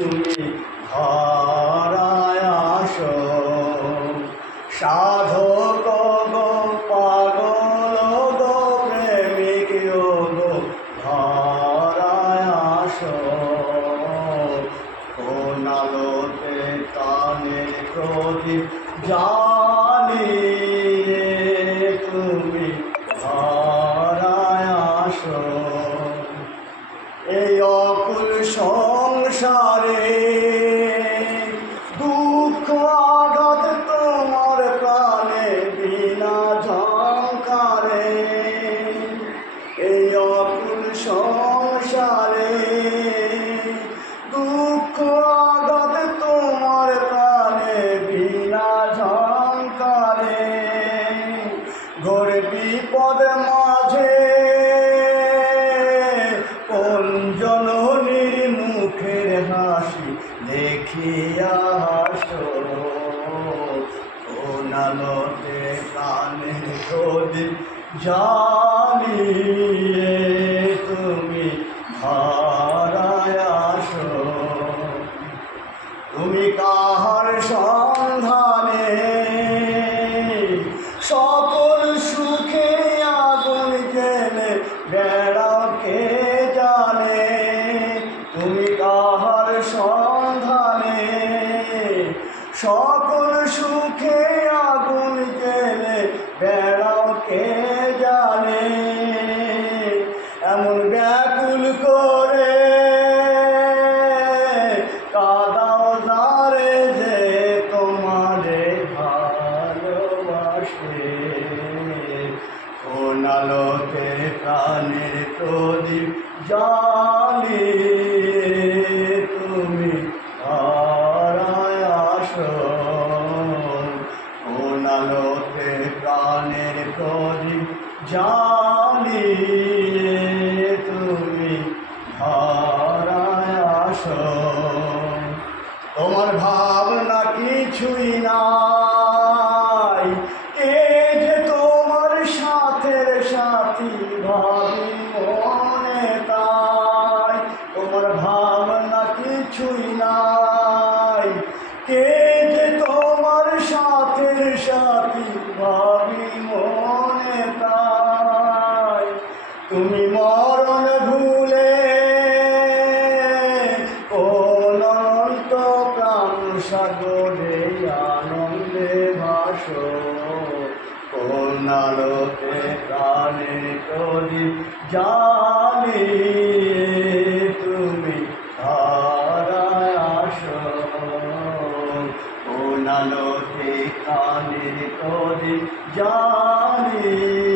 তুমি ধরায় আসো, সাধক গো পাগল গো প্রেমিক গো ধরায় আসো। কোন আলোতে কানে প্রদীপ জ্বালিয়ে তুমি ধরায় আসো। এই অকুল সংসারে দুঃখ আঘাত তোমার প্রাণে বিনা ঝঙ্কারে। এই অকুল সংসারে দুঃখ আঘাত তোমার প্রাণে বিনা ঝঙ্কারে। ঘোর বিপদ মাঝে জননীর মুখের হাসি দেখিয়া হাসো। কোন আলোতে কানে প্রদীপ জ্বালিয়ে তুমি ধরায় আসো। তুমি কাহার সন্ধানে সকল সুখে আগুন জেলে বেড়াও কে জানে। তুমি কাহার সন্ধানে সকল সুখে আগুন জেলে বেড়াও কে জানে। এমন ব্যাকুল করে কাদাও যারে যে তোমারে ভালোবাসে। কোন আলোতে প্রাণের প্রদীপ জ্বালিয়ে তুমি ধরায় আসো। কোন আলোতে প্রাণের প্রদীপ জ্বালিয়ে তুমি ধরায় আসো। তোমার ভাবনা কিছুই নাই, কে যে তোমার সাথের সাথী ভাবি মনে তাই। তোমার ভাবনা কিছুই নাই, কে যে তোমার সাথের সাথী ভাবি মনে তাই। তুমি মরণ ভুলে কোন অনন্ত প্রাণ সাগরে আনন্দে ভাসো। কোন আলোতে প্রাণের প্রদীপ জ্বালিয়ে তুমি ধরায় আসো। কোন আলোতে প্রাণের প্রদীপ জ্বালিয়ে